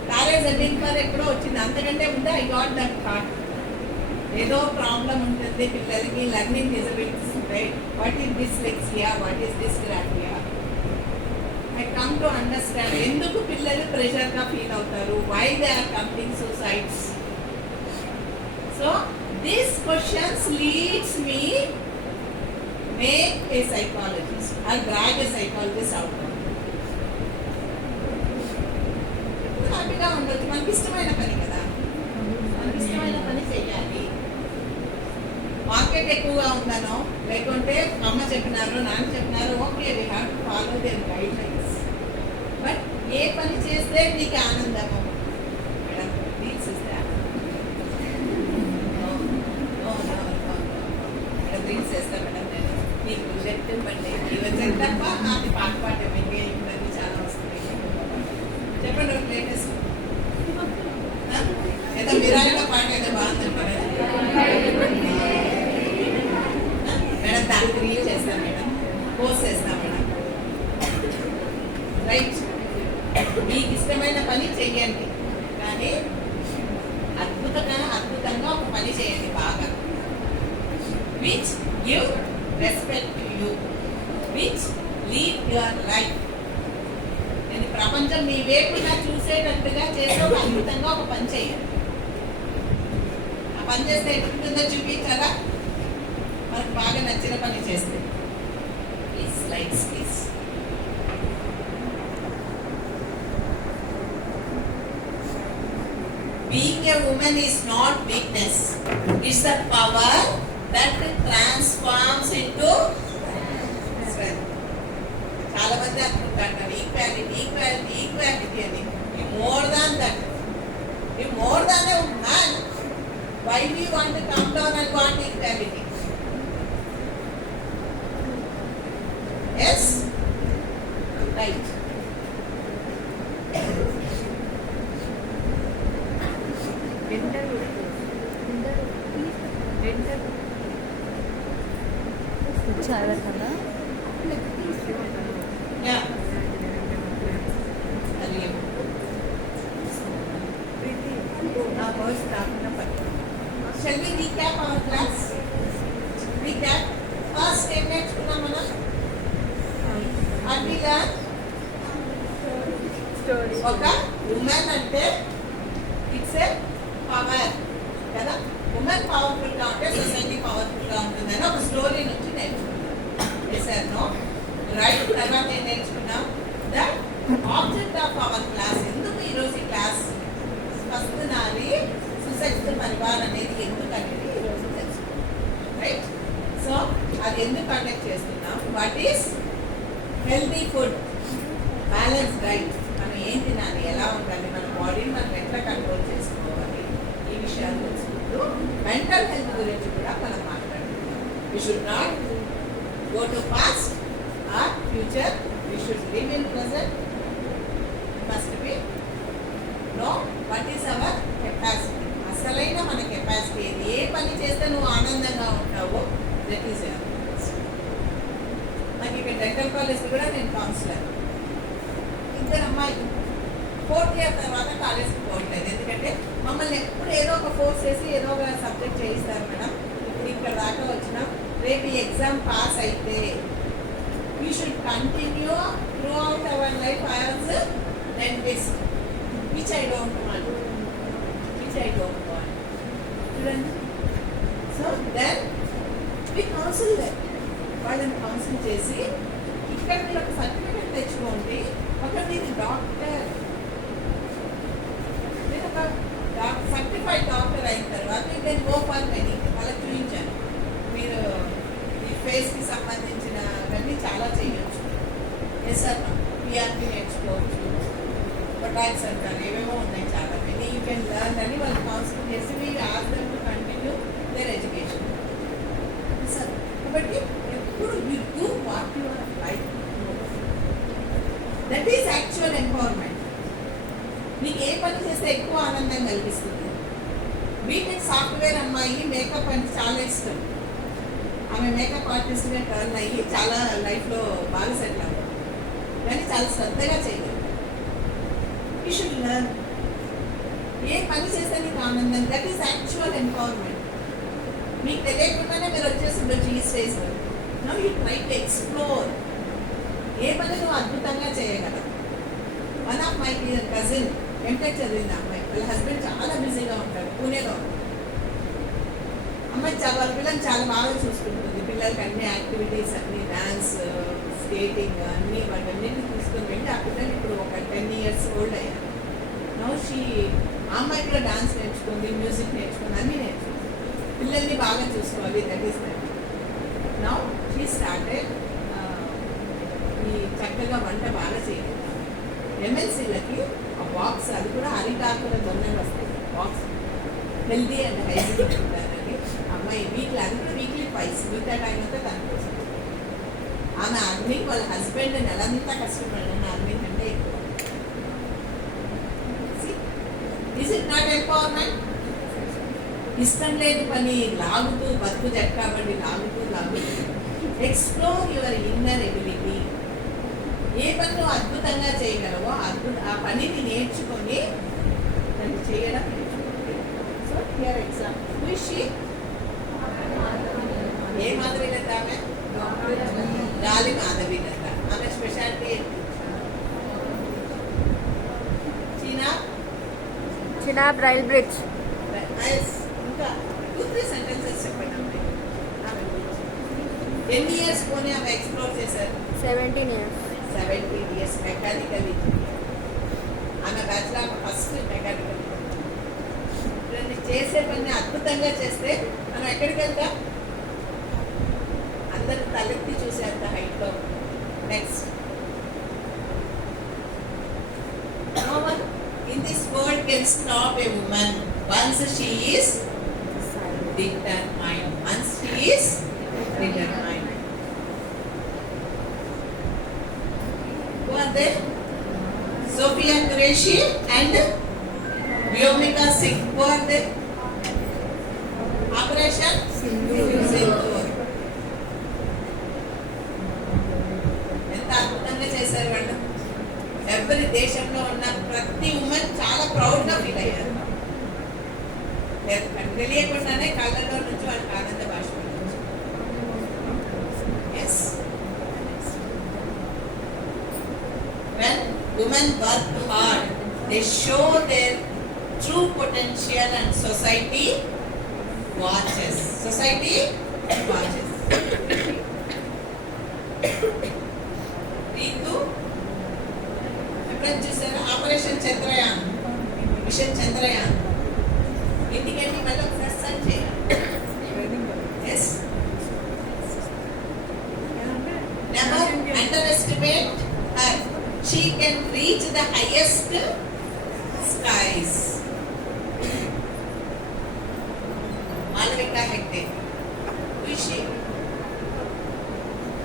మ్యారేజ్ అడ్డింగ్ ఎప్పుడో వచ్చింది, అంతకంటే ముందే ఐ గాట్ దట్ థాట్. ఏదో ప్రాబ్లం ఉంటుంది పిల్లలకి, లర్నింగ్ డిజబిలిటీస్ ఉంటాయి. What is dyslexia, what is dysgraphia. I come to understand ఎందుకు పిల్లలు ప్రెషర్గా ఫీల్ అవుతారు, why they are committing suicides. So these questions leads me make a psychologist or drag a psychologist out. హ్యాపీగా ఉండొచ్చు, మనకి ఇష్టమైన పని కదా, మనకి ఇష్టమైన పని చెయ్యాలి. మార్కెట్ ఎక్కువగా ఉందనో లేకుంటే అమ్మ చెప్పినారు, నాన్న చెప్పినారు, okay we have to follow their guidelines. But ఏ పని చేస్తే నీకు ఆనందము మేడం, రీల్స్ ఇస్తే రీల్స్ చేస్తా మేడం నేను నీకు లెఫ్ట్ పండి ఇవన్నీ తప్ప నాకు పాట పాడటం ఇంకేమి చాలా వస్తుంది. చెప్పండి ఒక లేటెస్ట్ ఏదో మిరాయిలో పాట ఏదో బాగుంది మేడం, దానికి రీల్ చేస్తాను మేడం, పోస్ట్ చేస్తాను మేడం. రైట్, మీకు ఇష్టమైన పని చెయ్యండి, కానీ అద్భుతంగా ఒక పని చేయండి బాగా. Which give respect to you, which lead your life. నేను ప్రపంచం మీ వేపుగా చూసేటట్టుగా చేసే ఒక అద్భుతంగా ఒక పని చేయండి. ఆ పని చేస్తే ఎటుంటుందో చూపించాలా, మనకు బాగా నచ్చిన పని చేస్తే. Please likes please. a woman is not weakness. It's the power that transforms into strength. చాలా మంది అనుకుంటారు ఈక్వాలిటీ ఈక్వాలిటీ ఈక్వాలిటీ అని. More than that, more than a man. Why we want to come down and want equality? Yes, right. చదవకుండా Yeah. Shall we recap our class? Recap. First, ఏం నేర్చుకున్నాం మనం? అది story ఒక ఉమెన్ అంటే it's a power కదా. Women powerful గా ఉంటే సొసైటీ పవర్ఫుల్ గా ఉంటుందని ఒక స్టోరీ నుంచి నేర్చుకున్నాం. Yes or no? రైట్. తర్వాత ఏం నేర్చుకున్నాం? That object of our class. ఎందుకు ఈరోజు ఈ క్లాస్ ఫస్ట్ నాది సుశక్తి పరివార్ అనేది ఎందుకు అనేది ఈరోజు తెలుసుకున్నాం. రైట్. సో అది ఎందుకు కండక్ట్ చేస్తున్నాం? What is healthy food, balance diet, మనం ఏం తినాలి, ఎలా ఉండాలి, మన బాడీని మనం ఎట్లా కంట్రోల్ చేసుకోవాలి, ఈ విషయాలు తెలుసుకుంటూ మెంటల్ హెల్త్ గురించి కూడా మనం మాట్లాడుతున్నాం. We should not go to past or future, we should live in present. Must be know what is our capacity. అసలైన మన కెపాసిటీ ఏది, ఏ పని చేస్తే నువ్వు ఆనందంగా ఉంటావో దట్ ఈస్ యువర్. నాకు ఇక్కడ డెంటల్ కాలేజ్ కూడా నేను కౌన్సిలర్. ఇద్దరు అమ్మాయిలు 4th ఇయర్ తర్వాత కాలేజ్కి పోవట్లేదు. ఎందుకంటే మమ్మల్ని ఎప్పుడు ఏదో ఒక ఫోర్స్ చేసి ఏదో ఒక సబ్జెక్ట్ చేయిస్తారు మేడం. ఇప్పుడు ఇక్కడ దాకా వచ్చినాం. రేపు ఈ ఎగ్జామ్ పాస్ అయితే we should continue throughout our life as dentist, which I don't want. చూడండి. So then we counsel them. వాళ్ళని కౌన్సిల్ చేసి ఇక్కడ మీరు ఒక సర్టిఫికెట్ తెచ్చుకోండి. ఒక మీరు డాక్టర్, మీరు ఒక సర్టిఫైడ్ డాక్టర్ అయిన తర్వాత you can go for many. వాళ్ళకి చూపించాను. మీరు ఈ ఫేస్కి సంబంధించినవన్నీ చాలా చేయొచ్చు. ఎస్ సార్, పిఆర్పి నేర్చుకోవచ్చు, పొటాక్స్ అంటారు, ఏవేమో ఉన్నాయి చాలా మెనీ. యూ కెన్ లర్న్ అని వాళ్ళు కౌన్సిల్ చేసి మీరు ask them to continue their education. Sir కాబట్టి ఎప్పుడు you do what your life. That is actual empowerment. నీకు ఏ పని చేస్తే ఎక్కువ ఆనందం కలిగిస్తుంది? బీటెక్ సాఫ్ట్వేర్ అమ్మాయి మేకప్ అంటే చాలా ఇష్టం. ఆమె మేకప్ ఆర్టిస్ట్గా టర్న్ అయ్యి చాలా లైఫ్లో బాగా సెటిల్ అవ్వదు, కానీ చాలా శ్రద్ధగా చేయగలరు. You should learn. ఏ పని చేస్తే నీకు ఆనందం, దట్ ఈస్ యాక్చువల్ ఎంపవర్మెంట్. మీకు తెలియకుండానే మీరు వచ్చేసి ఉండొచ్చు ఈ స్టేజ్లో. Now you try to explore. ఏ పని నువ్వు అద్భుతంగా చేయగలవు. One of my cousin MTech చదివింది అమ్మాయి. వాళ్ళ హస్బెండ్ చాలా బిజీగా ఉంటాడు, పూణేలో. అమ్మాయి వాళ్ళ పిల్లలు చాలా బాగా చూసుకుంటుంది. పిల్లలకి అన్ని యాక్టివిటీస్ అన్ని డాన్స్, స్కేటింగ్ అన్నీ వాటన్నిటిని తీసుకుని వెళ్ళి ఆ పిల్లలు ఇప్పుడు ఒక 10 years ఓల్డ్ అయ్యారు. నో ఆ అమ్మాయి కూడా డాన్స్ నేర్చుకుంది, మ్యూజిక్ నేర్చుకుంది, అన్నీ నేర్చుకుంది. పిల్లల్ని బాగా చూసుకోవాలి. That is that. Now she started ఈ చక్కగా వంట బాగా చేయలేదు. MNCలకి ఆ బాక్స్, అది కూడా అరిటాకుల దొంగలు వస్తాయి బాక్స్, హెల్దీ అండ్ హైజీనిక్ ఉంటారని అమ్మాయి వీక్లీ, అది కూడా వీక్లీ ట్వైస్, మిగతా టైం అంతా దానికోసం. ఆమె అర్నింగ్ వాళ్ళ హస్బెండ్ నెలంతా కష్టపడిన అర్నింగ్ అంటే ఎక్కువ. Is it not empowerment? ఇష్టం లేని పని లాగుతూ బతుకు జట్కాబడి లాగుతూ ఎక్స్ప్లోర్ యువర్ ఇన్నర్ ఎబిలిటీ. ఏ పని నువ్వు అద్భుతంగా చేయగలవో ఆ పనిని నేర్చుకొని దాన్ని చేయడం నేర్చుకోండి. సో హియర్ ఎగ్జాంపుల్ విషి ఏ మాధవి లత? ఆమె గాలి మాధవి లత. ఆమె స్పెషాలిటీ ఏంటి? Chenab rail bridge. ఇంకా 2-3 sentences చెప్పండి అమ్మాయి. ఆమె ఎన్ని ఇయర్స్ పోనీ ఆమె ఎక్స్ప్లోర్ చేశారు? 17 years. 17 years mechanical engineer. ఆమె బ్యాచులర్ ఫస్ట్ మెకానికల్. చూడండి, చేసే పని అద్భుతంగా చేస్తే మనం ఎక్కడికి వెళ్తాం? అందరు తలెత్తి చూసేంత హైట్లో. Next, no one in this world can stop a woman once she is determined. Once she is determined. Who are they? Sophia Qureshi and Vyomika Singh. Who are they? Operation Sindoor. ఎంత అద్భుతంగా చేశారు వాళ్ళు. ఎవరి దేశంలో ఉన్న ప్రతి women చాలా ప్రౌడ్గా ఫీల్ అయ్యారు. తెలియకుండానే కళ్ళలో నుంచి వాళ్ళకి ఆనంద భాష. Yes, when women work hard, they show their true potential and society watches. Society watches. Ritu, ఎప్పుడైనా చూసారా ఆపరేషన్ చంద్రయాన్, మిషన్ చంద్రయాన్? ఇంటికెళ్ళి మళ్ళీ ఒకసారి సర్చ్ చేయాలి. Yes, never underestimate her. She can reach the highest skies. Malavika Hegde. Who is she?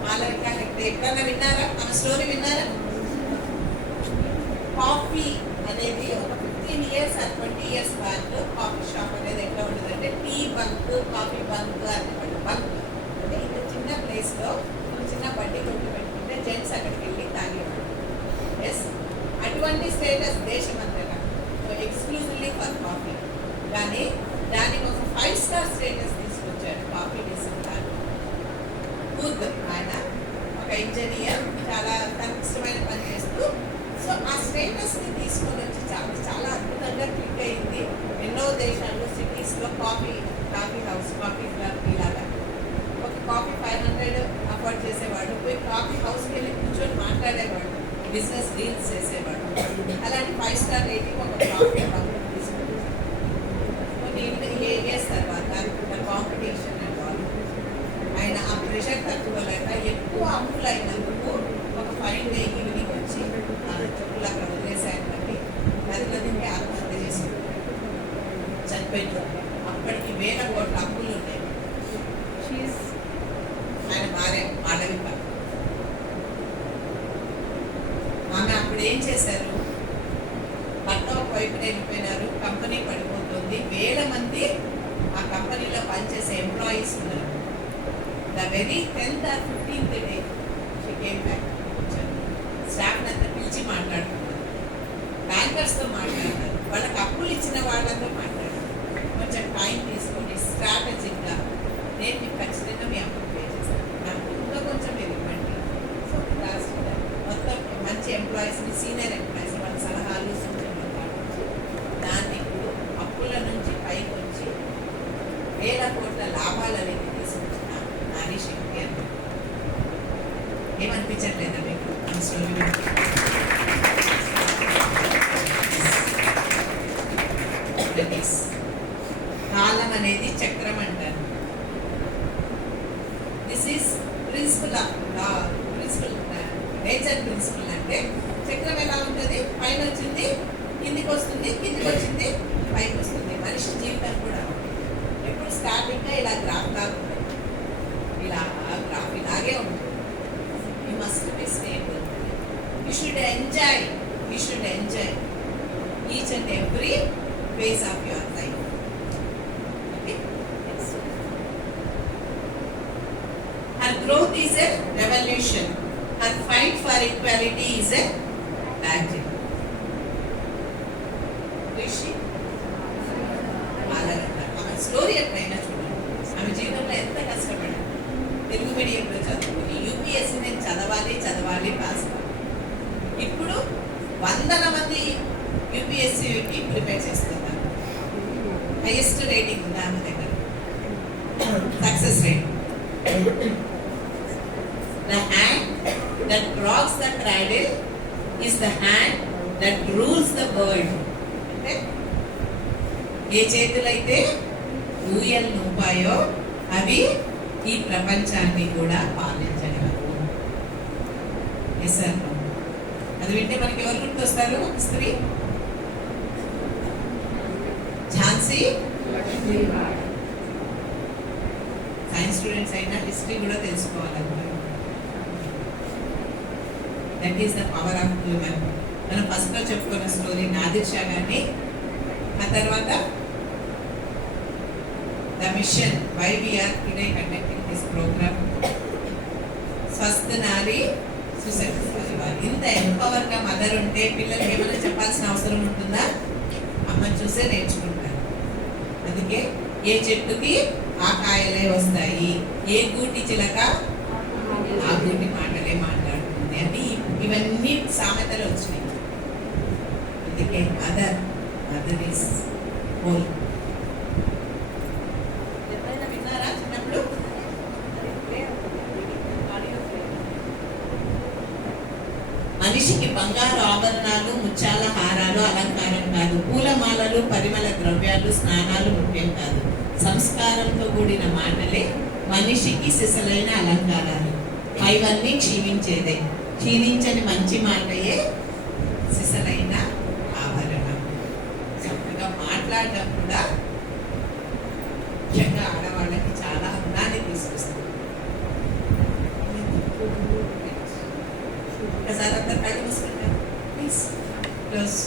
Malavika Hegde. ఎప్పుడైనా విన్నారా? ఆమె story విన్నారా? కాఫీ అనేది ఒక 15 years or 20 years back coffee shop అనేది ఎట్లా ఉండదంటే టీ బంక్, కాఫీ బంక్ అనేవాళ్ళు. బంక్ అంటే ఇంత చిన్న ప్లేస్లో చిన్న బడ్డీ కొట్టు పెట్టుకుంటే జెంట్స్ అక్కడికి వెళ్ళి తాగేవాళ్ళు. ఎస్, అటువంటి స్టేటస్ దేశమంతగా ఎక్స్క్లూజివ్లీ ఫర్ కాఫీ. కానీ దానికి ఒక 5 star స్టేటస్ తీసుకొచ్చాడు కాఫీ డిసిప్లిన్. బుద్ధ్ ఆయన ఒక ఇంజనీర్, చాలా తనకి ఇష్టమైన పని చేస్తూ, సో ఆ స్టేటస్ని తీసుకొని వచ్చి చాలా చాలా అద్భుతంగా క్లిక్ అయింది. ఎన్నో దేశాల్లో సిటీస్లో కాఫీ హౌస్, కాఫీ క్లబ్ ఇలాగా. ఒక కాఫీ 500 అఫోర్డ్ చేసేవాడు, పోయి కాఫీ హౌస్కి వెళ్ళి కూర్చొని మాట్లాడేవాడు, బిజినెస్ డీల్స్ చేసేవాడు. అలాంటి 5 star రేటింగ్ ఒక కాఫీ బంక్ తీసుకుంది. కొన్ని ఇయర్స్ తర్వాత కాంపిటీషన్ ఆయన ఆ ప్రెషర్ తట్టుకోలేక ఎక్కువ అప్పులు అయినందుకు ఒక 5 day ఈవినింగ్ వచ్చి చెప్పులు అక్కడ వదిలేసాయని నదికి ఆత్మహత్య చేసుకుంటాడు, చనిపోయింది. అప్పటికి 1000 కోట్ల అప్పులు ఉన్నాయి. ఆయన భార్య మాళవిక. ఆమె అప్పుడు ఏం చేశారు? భర్త ఒకవైపున వెళ్ళిపోయినారు, కంపెనీ పడిపోతుంది, 1000 మంది ఆ కంపెనీలో పనిచేసే ఎంప్లాయీస్ ఉన్నారు. The very 10th or 15th day she came back. స్టాఫ్ని అంతా పిలిచి మాట్లాడుతున్నారు, బ్యాంకర్స్తో మాట్లాడారు, వాళ్ళకి అప్పులు ఇచ్చిన వాళ్ళతో మాట్లాడారు. కొంచెం టైం తీసుకొని స్ట్రాటజిక్గా నేను మీకు ఖచ్చితంగా మీ అప్పులు పే చేస్తాను, నాకు ఇంకా కొంచెం మీరు ఇవ్వండి. సో లాస్ట్ మొత్తం మంచి ఎంప్లాయీస్ని, సీనియర్ ఎంప్లాయీస్ వాళ్ళ సలహాలు సూచనలు పాటించి దాన్ని ఇప్పుడు అప్పుల నుంచి పైకి వచ్చి 1000 కోట్ల లాభాలు అనేది తీసుకొచ్చిన నారీ శక్తి అని. ఏమనిపించట్లేదా మీకు ఆ స్టోరీ? కాలం అనేది చక్రం అంటారు. This is principle of law, principle nature principle. అంటే చక్రం ఎలా ఉంటుంది? పైన వచ్చింది కిందికి వస్తుంది, కిందికి వచ్చింది పైకి వస్తుంది. మనిషి జీవితం కూడా ఎప్పుడు స్టార్టింగ్గా ఇలా గ్రాఫ్ లాగా ఉంటుంది, ఇలా గ్రాఫ్ ఇలాగే ఉంటుంది. You must be stable. You should enjoy, you should enjoy each and every phase of your life. Okay? Yes. Her growth is a revolution. Her fight for equality is a battle. Rishi Malarata. ఆమె story ఎప్పుడైనా చూడండి. ఆమె జీవితంలో ఎంత కష్టపడింది. తెలుగు మీడియంలో చదువుకుని UPSC నేను చదవాలి పాస్ అవ్వాలి. ఇప్పుడు 100 మంది యూపీఎస్సీకి ప్రిపేర్ చేస్తున్నారు. హైయెస్ట్ రేటింగ్ ఉంది ఆమె దగ్గర, success rate. The hand that rocks the cradle is the hand that rules the world. అంటే ఏ చేతులైతే ఊయలు నూపాయో అవి ఈ ప్రపంచాన్ని కూడా పాలించగలవు. సార్ అది వింటే మనకి ఎవరు గుర్తొస్తారు? స్త్రీ ఝాన్సీ. సైన్స్ స్టూడెంట్స్ అయినా హిస్టరీ కూడా తెలుసుకోవాలన్నారు. That is the power of human. మనం ఫస్ట్ లో చెప్పుకున్న స్టోరీ నాదిర్ షా గారిని, ఆ తర్వాత the mission why we are today conducting this programme Swasth Nari సుశక్తి Parivar. ఇంత ఎంపవర్ గా మదర్ ఉంటే పిల్లలకి ఏమైనా చెప్పాల్సిన అవసరం ఉంటుందా? అమ్మని చూసే నేర్చుకుంటారు. అందుకే ఏ చెట్టుకి ఆ కాయలే వస్తాయి, ఏ గూటి చిలక ఆ గూటి మాటలే మాట్లాడుతుంది అని ఇవన్నీ సామెతలు వచ్చినాయి. అందుకే మదర్ ఈస్ హోల్. ఎప్పుడైనా విన్నారా చిన్నప్పుడు? మనిషికి బంగారు ఆభరణాలు, ముత్యాల హారాలు అలంకారం కాదు. పూలమాలలు, పరిమళ ద్రవ్యాలు, స్నానాలు ముఖ్యం కాదు. సంస్కారంతో కూడిన మాటలే మనిషికి సిసలైన అలంకారాలు. పైవన్నీ క్షీణించేదే. క్షీణించని మంచి మాటయే సిసలైన ఆభరణం. చక్కగా మాట్లాడడం కూడా ముఖ్యంగా ఆడవాళ్ళకి చాలా అందాన్ని తీసుకొస్తుంది. ఒకసారి అంతా కళ్ళు మూసుకుంటారు ప్లీజ్. క్లోజ్.